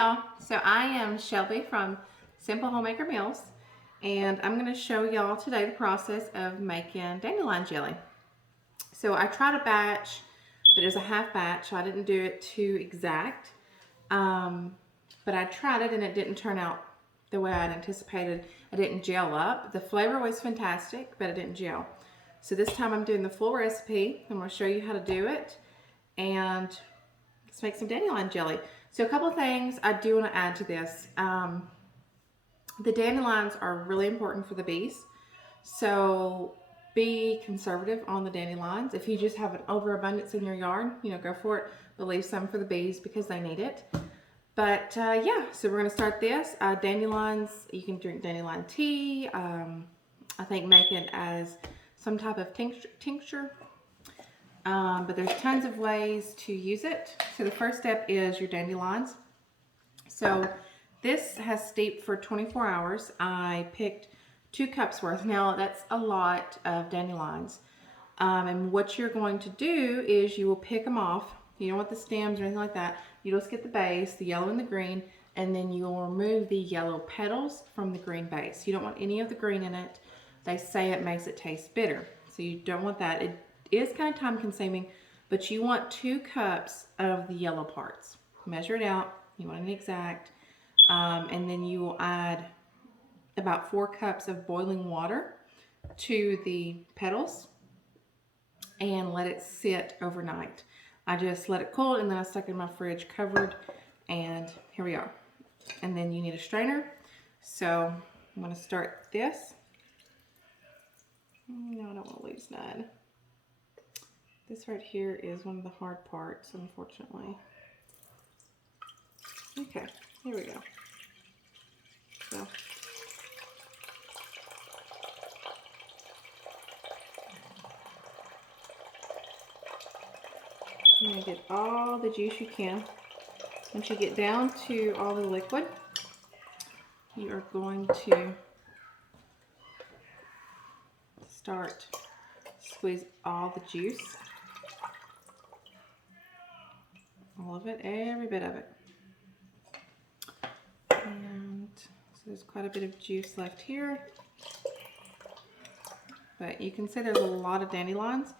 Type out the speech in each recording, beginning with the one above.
y'all, so I am Shelby from Simple Homemaker Meals, and I'm going to show y'all today the process of making dandelion jelly. So I tried a batch, but it was a half batch, so I didn't do it too exact. But I tried it and it didn't turn out the way I'd anticipated. It didn't gel up. The flavor was fantastic, but it didn't gel. So this time I'm doing the full recipe. I'm going to show you how to do it, and let's make some dandelion jelly. So a couple of things I do want to add to this. The dandelions are really important for the bees. So be conservative on the dandelions. If you just have an overabundance in your yard, go for it. But leave some for the bees because they need it. But yeah, so we're going to start this. Dandelions, you can drink dandelion tea. I think make it as some type of tincture. But there's tons of ways to use it. So the first step is your dandelions. So this has steeped for 24 hours. I picked 2 cups worth. Now that's a lot of dandelions. And what you're going to do is you will pick them off. You don't want the stems or anything like that. You just get the base, the yellow and the green, and then you'll remove the yellow petals from the green base. You don't want any of the green in it. They say it makes it taste bitter. So you don't want that. It is kind of time consuming, but you want 2 cups of the yellow parts. Measure it out. You want it exact. And then you will add about 4 cups of boiling water to the petals and let it sit overnight. I just let it cool and then I stuck it in my fridge covered, and here we are. And then you need a strainer. So I'm going to start this. No, I don't want to lose none. This right here is one of the hard parts, unfortunately. Okay, here we go. So you're going to get all the juice you can. Once you get down to all the liquid, you are going to start squeeze all the juice. All of it, every bit of it. And so there's quite a bit of juice left here. But you can see there's a lot of dandelions.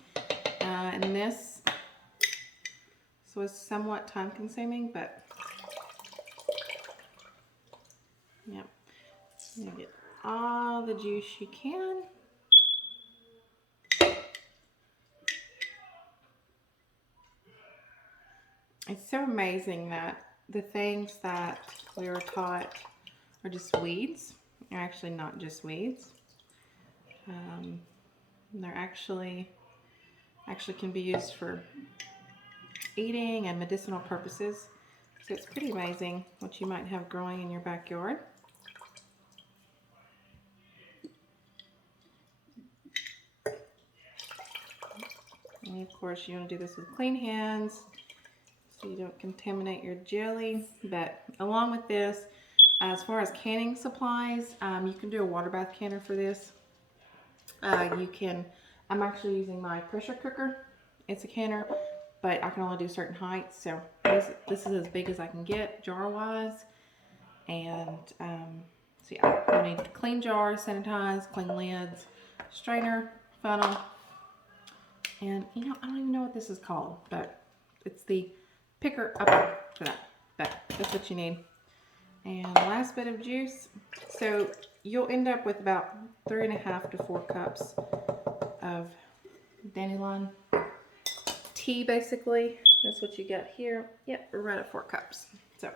And this was somewhat time consuming, but yep. You get all the juice you can. It's so amazing that the things that we were taught are just weeds are actually not just weeds. They're actually can be used for eating and medicinal purposes. So it's pretty amazing what you might have growing in your backyard. And of course you want to do this with clean hands so you don't contaminate your jelly. But along with this, as far as canning supplies, you can do a water bath canner for this. I'm actually using my pressure cooker. It's a canner, but I can only do certain heights. So this is as big as I can get jar wise. And so yeah, you need a clean jar, sanitize, clean lids, strainer, funnel, and I don't even know what this is called, but it's the picker upper for that. But that's what you need. And the last bit of juice. So you'll end up with about 3.5 to 4 cups of dandelion tea, basically. That's what you got here. Yep, we're right at 4 cups. So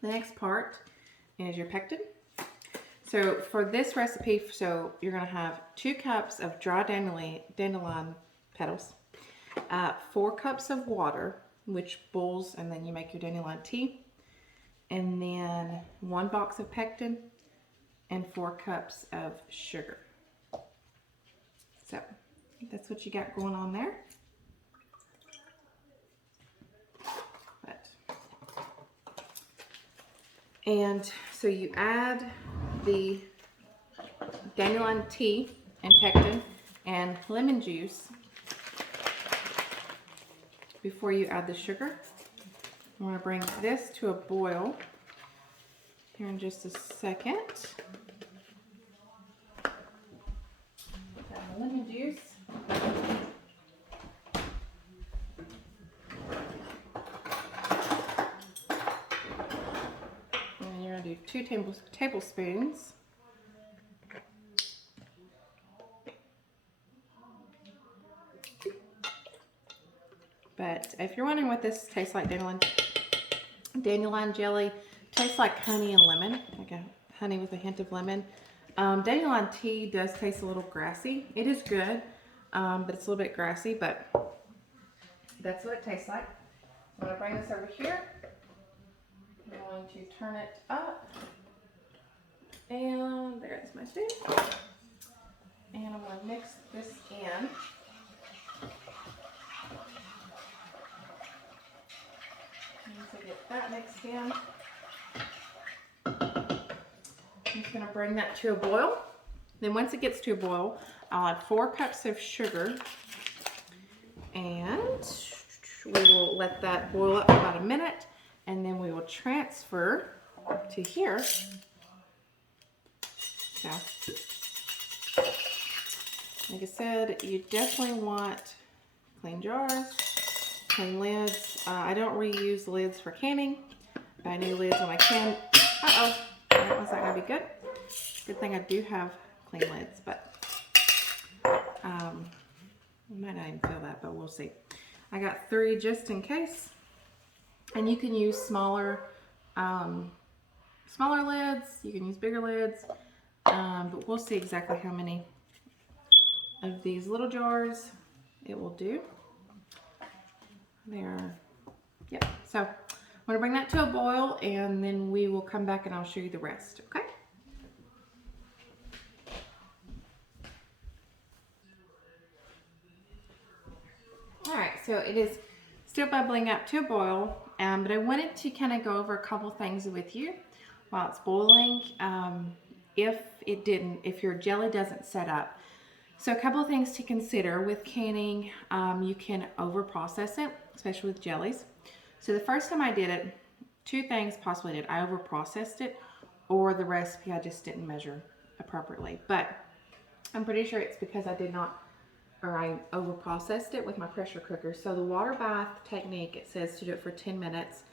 the next part is your pectin. So for this recipe, so you're going to have 2 cups of dry dandelion petals, 4 cups of water, which boils, and then you make your dandelion tea, and then 1 box of pectin and 4 cups of sugar. So that's what you got going on there. And so you add the dandelion tea and pectin and lemon juice before you add the sugar. I'm going to bring this to a boil here in just a second. Got my lemon juice. And you're going to do 2 tablespoons. But if you're wondering what this tastes like, dandelion jelly tastes like honey and lemon, like a honey with a hint of lemon. Dandelion tea does taste a little grassy. It is good, but it's a little bit grassy, but that's what it tastes like. I'm going to bring this over here. I'm going to turn it up. And there's my spoon. And I'm going to mix this in. Once I get that mixed in, I'm just going to bring that to a boil. Then once it gets to a boil, I'll add 4 cups of sugar. And we will let that boil up for about a minute. And then we will transfer to here. So, like I said, you definitely want clean jars, clean lids. I don't reuse lids for canning. Buy new lids when I can. Uh-oh, that was not going to be good. Good thing I do have clean lids, but you might not even feel that, but we'll see. I got 3 just in case. And you can use smaller lids. You can use bigger lids. But we'll see exactly how many of these little jars it will do. There. Yep. So I'm going to bring that to a boil, and then we will come back and I'll show you the rest. Okay? Alright, so it is still bubbling up to a boil, but I wanted to kind of go over a couple things with you while it's boiling. If your jelly doesn't set up. So a couple of things to consider with canning. You can over process it, especially with jellies. So the first time I did it, 2 things possibly did. I over processed it, or the recipe I just didn't measure appropriately. But I'm pretty sure it's because I over processed it with my pressure cooker. So the water bath technique, it says to do it for 10 minutes.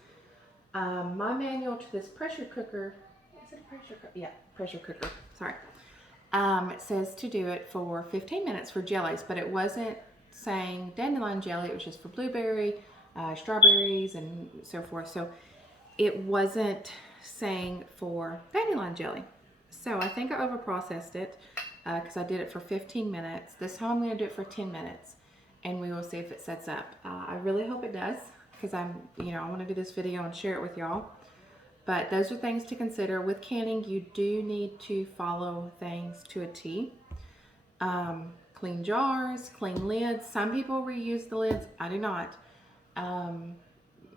My manual to this pressure cooker, is it a pressure cooker? Yeah, pressure cooker, sorry. It says to do it for 15 minutes for jellies, but it wasn't saying dandelion jelly. It was just for blueberry, strawberries, and so forth. So it wasn't saying for dandelion jelly. So I think I over processed it because I did it for 15 minutes. This time I'm going to do it for 10 minutes, and we will see if it sets up. I really hope it does, because I want to do this video and share it with y'all. But those are things to consider. With canning, you do need to follow things to a T. Clean jars, clean lids. Some people reuse the lids. I do not.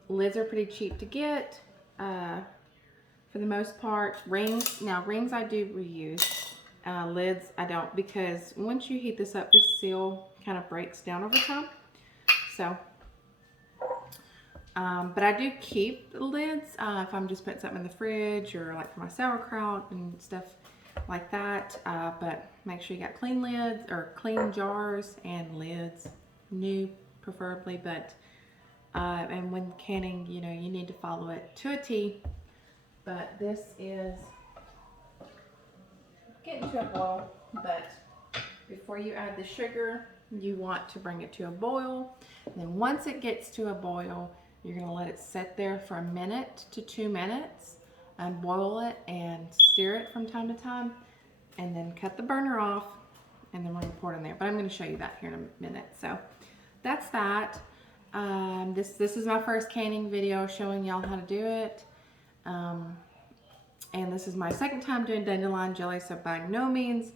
Lids are pretty cheap to get for the most part. Rings I do reuse. Lids I don't, because once you heat this up, this seal kind of breaks down over time. So, but I do keep the lids if I'm just putting something in the fridge, or like for my sauerkraut and stuff like that. But make sure you got clean lids, or clean jars and lids, new preferably. But and when canning, you need to follow it to a T. But this is getting to a boil. But before you add the sugar, you want to bring it to a boil. And then once it gets to a boil, you're going to let it sit there for 1 minute to 2 minutes and boil it and stir it from time to time, and then cut the burner off, and then we're going to pour it in there. But I'm going to show you that here in a minute. So that's that. This is my first canning video showing y'all how to do it. And this is my second time doing dandelion jelly, so by no means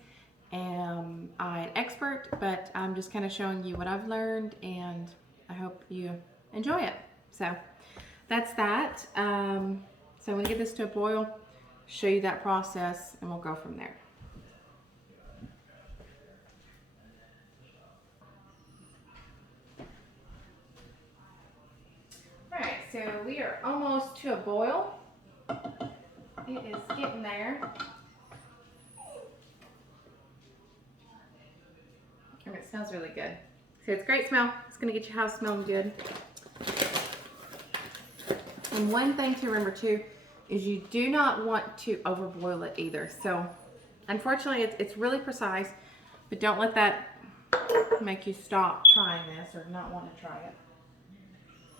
am I an expert, but I'm just kind of showing you what I've learned, and I hope you enjoy it. So that's that. So I'm going to get this to a boil, show you that process, and we'll go from there. Alright, so we are almost to a boil. It is getting there. And it smells really good. So it's a great smell. It's gonna get your house smelling good. And one thing to remember too is you do not want to overboil it either. So unfortunately it's really precise, but don't let that make you stop trying this or not want to try it.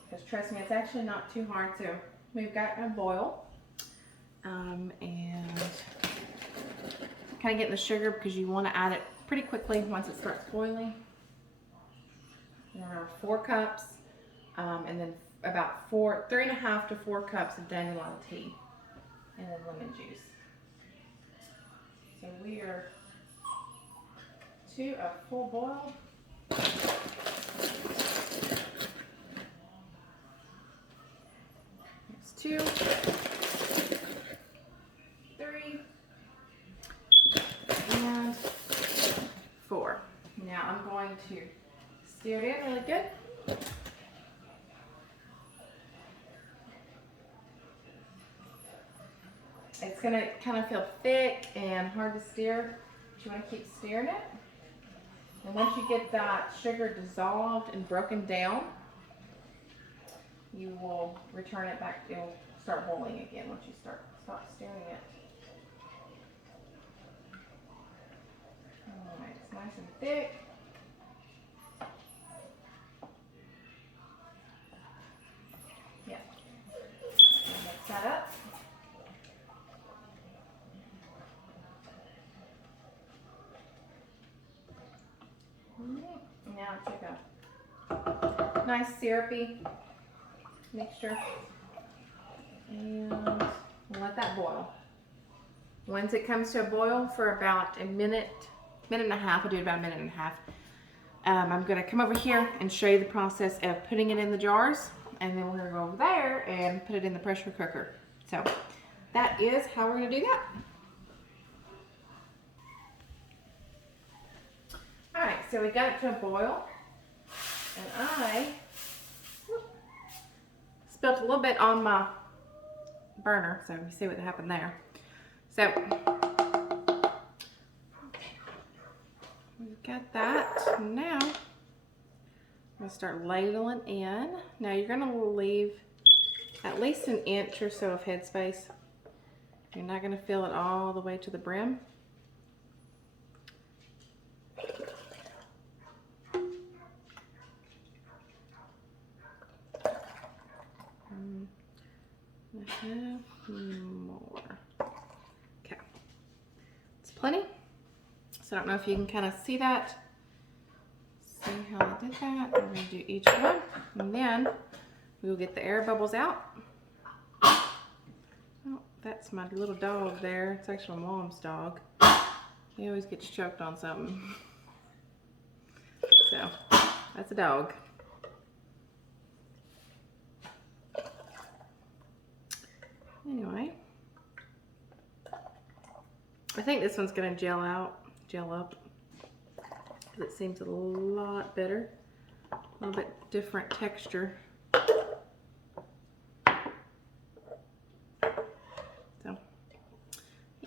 Because trust me, it's actually not too hard. So we've got a boil. And kind of getting the sugar because you want to add it pretty quickly once it starts boiling. There are 4 cups, and then about 3.5 to 4 cups of dandelion tea, and then lemon juice. So we are to a full boil. It's 2, 3, and 4. Now I'm going to stir it in really good. It's going to kind of feel thick and hard to stir, but you want to keep stirring it. And once you get that sugar dissolved and broken down, you will return it back. It'll start boiling again once you stop stirring it. Alright, it's nice and thick. Yeah. Mix that up. Now take a nice syrupy mixture and let that boil. Once it comes to a boil for about a minute and a half, I'll do it about a minute and a half. I'm going to come over here and show you the process of putting it in the jars, and then we're going to go over there and put it in the pressure cooker. So that is how we're going to do that. Alright, so we got it to a boil, and I spilt a little bit on my burner, so you see what happened there. So we've got that. Now I'm going to start ladling in. Now you're going to leave at least an inch or so of headspace. You're not going to fill it all the way to the brim. More. Okay, it's plenty. So I don't know if you can kind of see that. See how I did that. We're going to do each one, and then we will get the air bubbles out. Oh, that's my little dog there. It's actually my mom's dog. He always gets choked on something. So that's a dog. Anyway, I think this one's going to gel up, because it seems a lot better, a little bit different texture. So,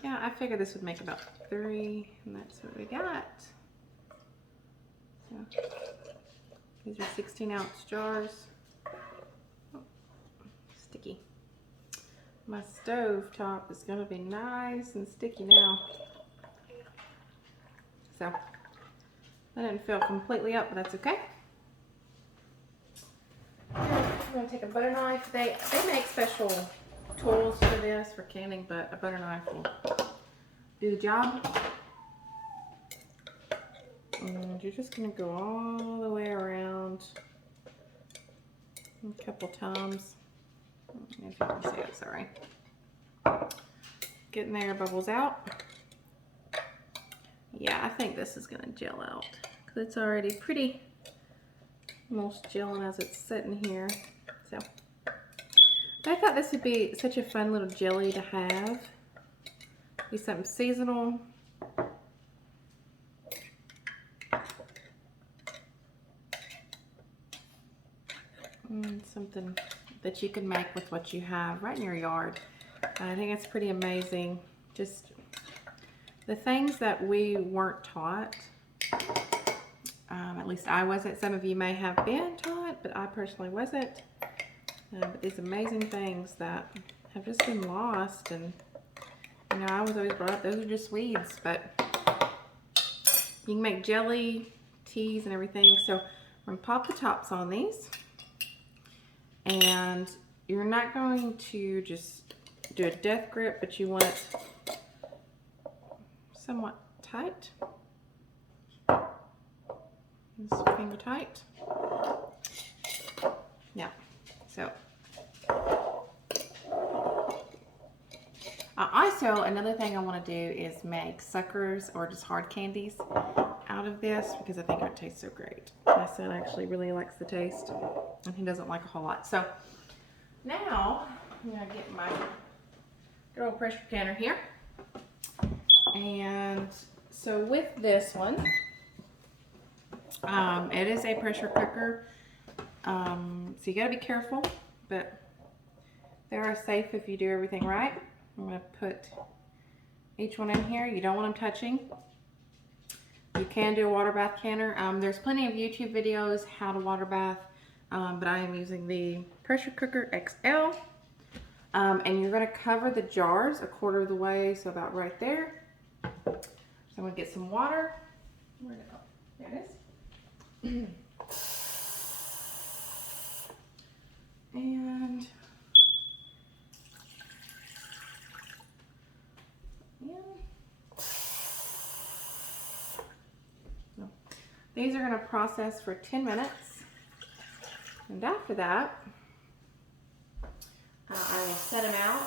yeah, I figured this would make about 3, and that's what we got. So, these are 16-ounce jars. Oh, sticky. My stove top is going to be nice and sticky now. So, I didn't fill completely up, but that's okay. I'm going to take a butter knife. They make special tools for this, for canning, but a butter knife will do the job. And you're just going to go all the way around a couple times. If you can see it, sorry. Getting the air bubbles out. Yeah, I think this is going to gel out because it's already pretty almost gelling as it's sitting here. So I thought this would be such a fun little jelly to have. Be something seasonal. And something that you can make with what you have right in your yard. I think it's pretty amazing. Just the things that we weren't taught. At least I wasn't. Some of you may have been taught, but I personally wasn't. But these amazing things that have just been lost, and you know, I was always brought up, those are just weeds, but you can make jelly, teas, and everything. So I'm going to pop the tops on these, and you're not going to just do a death grip, but you want it somewhat tight. Just finger tight. Yeah, so. Also, another thing I want to do is make suckers or just hard candies out of this because I think it tastes so great. My son actually really likes the taste, and he doesn't like a whole lot. So now I'm going to get my good old pressure canner here. And so with this one, it is a pressure cooker. So you got to be careful, but they are safe if you do everything right. I'm going to put each one in here. You don't want them touching. You can do a water bath canner. There's plenty of YouTube videos how to water bath, but I am using the pressure cooker XL. And you're going to cover the jars a quarter of the way, so about right there. So I'm going to get some water. Where'd it go? There it is. And these are going to process for 10 minutes. And after that, I will set them out,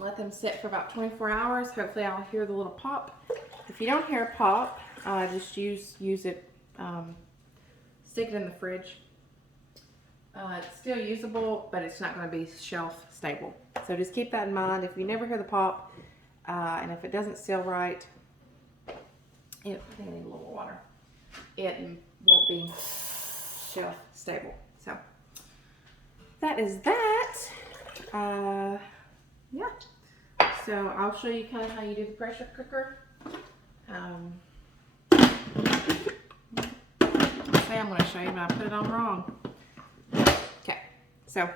let them sit for about 24 hours. Hopefully I'll hear the little pop. If you don't hear a pop, just use it, stick it in the fridge. It's still usable, but it's not going to be shelf stable. So just keep that in mind. If you never hear the pop, and if it doesn't seal right, I think I need a little water. It won't be shelf stable. So that is that. Yeah. So I'll show you kind of how you do the pressure cooker. Say I'm going to show you, but I put it on wrong. Okay. So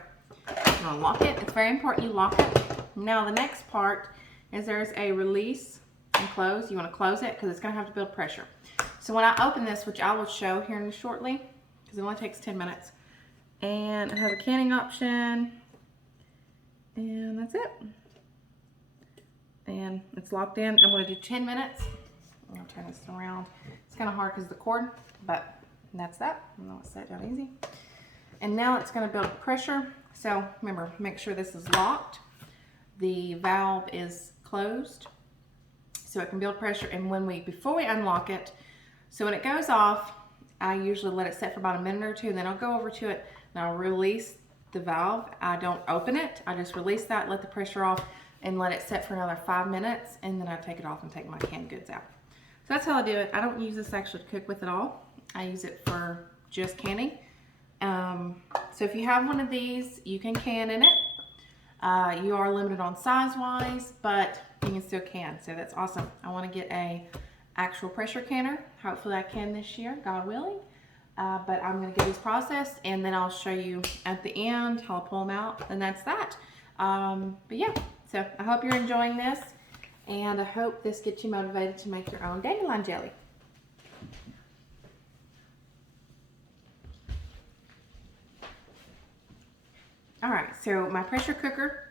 I'm going to lock it. It's very important you lock it. Now the next part is there's a release and close. You want to close it because it's going to have to build pressure. So when I open this, which I will show here shortly, because it only takes 10 minutes, and it has a canning option, and that's it. And it's locked in. I'm going to do 10 minutes. I'm going to turn this around. It's kind of hard because of the cord, but that's that. I know it's set down easy. And now it's going to build pressure. So remember, make sure this is locked. The valve is closed, so it can build pressure. And before we unlock it, so when it goes off, I usually let it set for about a minute or two, and then I'll go over to it and I'll release the valve. I don't open it. I just release that, let the pressure off, and let it set for another 5 minutes, and then I take it off and take my canned goods out. So that's how I do it. I don't use this actually to cook with at all. I use it for just canning. So if you have one of these, you can can in it. You are limited on size-wise, but you can still can. So that's awesome. I want to get a actual pressure canner. Hopefully I can this year, God willing. But I'm going to get these processed, and then I'll show you at the end how I pull them out, and that's that. But yeah, so I hope you're enjoying this, and I hope this gets you motivated to make your own dandelion jelly. All right, so my pressure cooker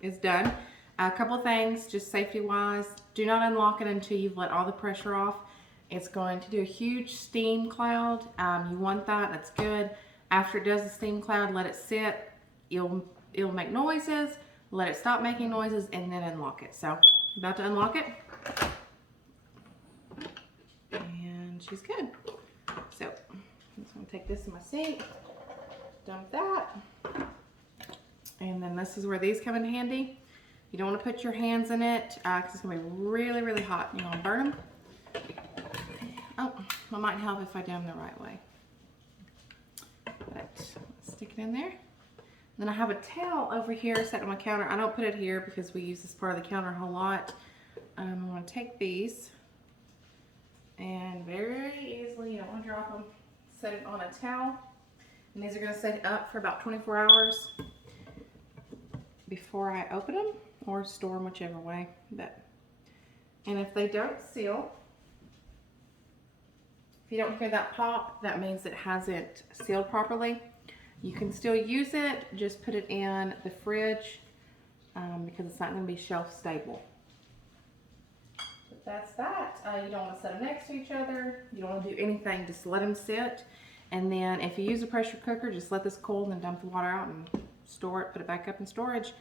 is done. A couple things, just safety-wise, do not unlock it until you've let all the pressure off. It's going to do a huge steam cloud. You want that, that's good. After it does the steam cloud, let it sit. It'll make noises, let it stop making noises, and then unlock it. So, I'm about to unlock it. And she's good. So, I'm just going to take this in my sink, dump that. And then this is where these come in handy. You don't want to put your hands in it because it's going to be really, really hot. You're going to burn them. Oh, it might help if I do them the right way. But stick it in there. Then I have a towel over here set on my counter. I don't put it here because we use this part of the counter a whole lot. I'm going to take these and very easily, you don't want to drop them, set it on a towel. And these are going to set up for about 24 hours before I open them or store them, whichever way. And if they don't seal, if you don't hear that pop, that means it hasn't sealed properly. You can still use it, just put it in the fridge because it's not going to be shelf stable. But that's that. You don't want to set them next to each other. You don't want to do anything, just let them sit. And then if you use a pressure cooker, just let this cool and then dump the water out and store it, put it back up in storage.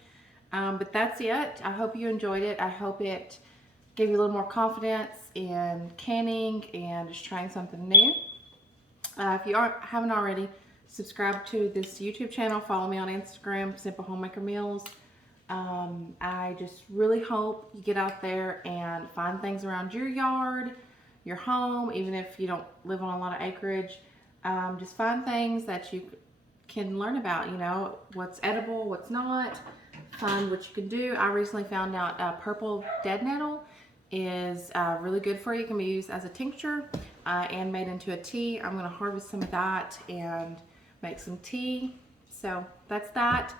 But that's it. I hope you enjoyed it. I hope it gave you a little more confidence in canning and just trying something new. If you haven't already, subscribe to this YouTube channel. Follow me on Instagram, Simple Homemaker Meals. I just really hope you get out there and find things around your yard, your home, even if you don't live on a lot of acreage. Just find things that you can learn about, you know, what's edible, what's not, find what you can do. I recently found out purple dead nettle is really good for you. It can be used as a tincture and made into a tea. I'm going to harvest some of that and make some tea. So that's that.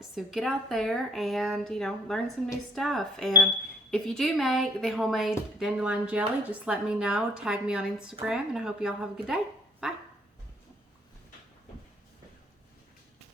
So get out there and, you know, learn some new stuff. And if you do make the homemade dandelion jelly, just let me know. Tag me on Instagram, and I hope you all have a good day.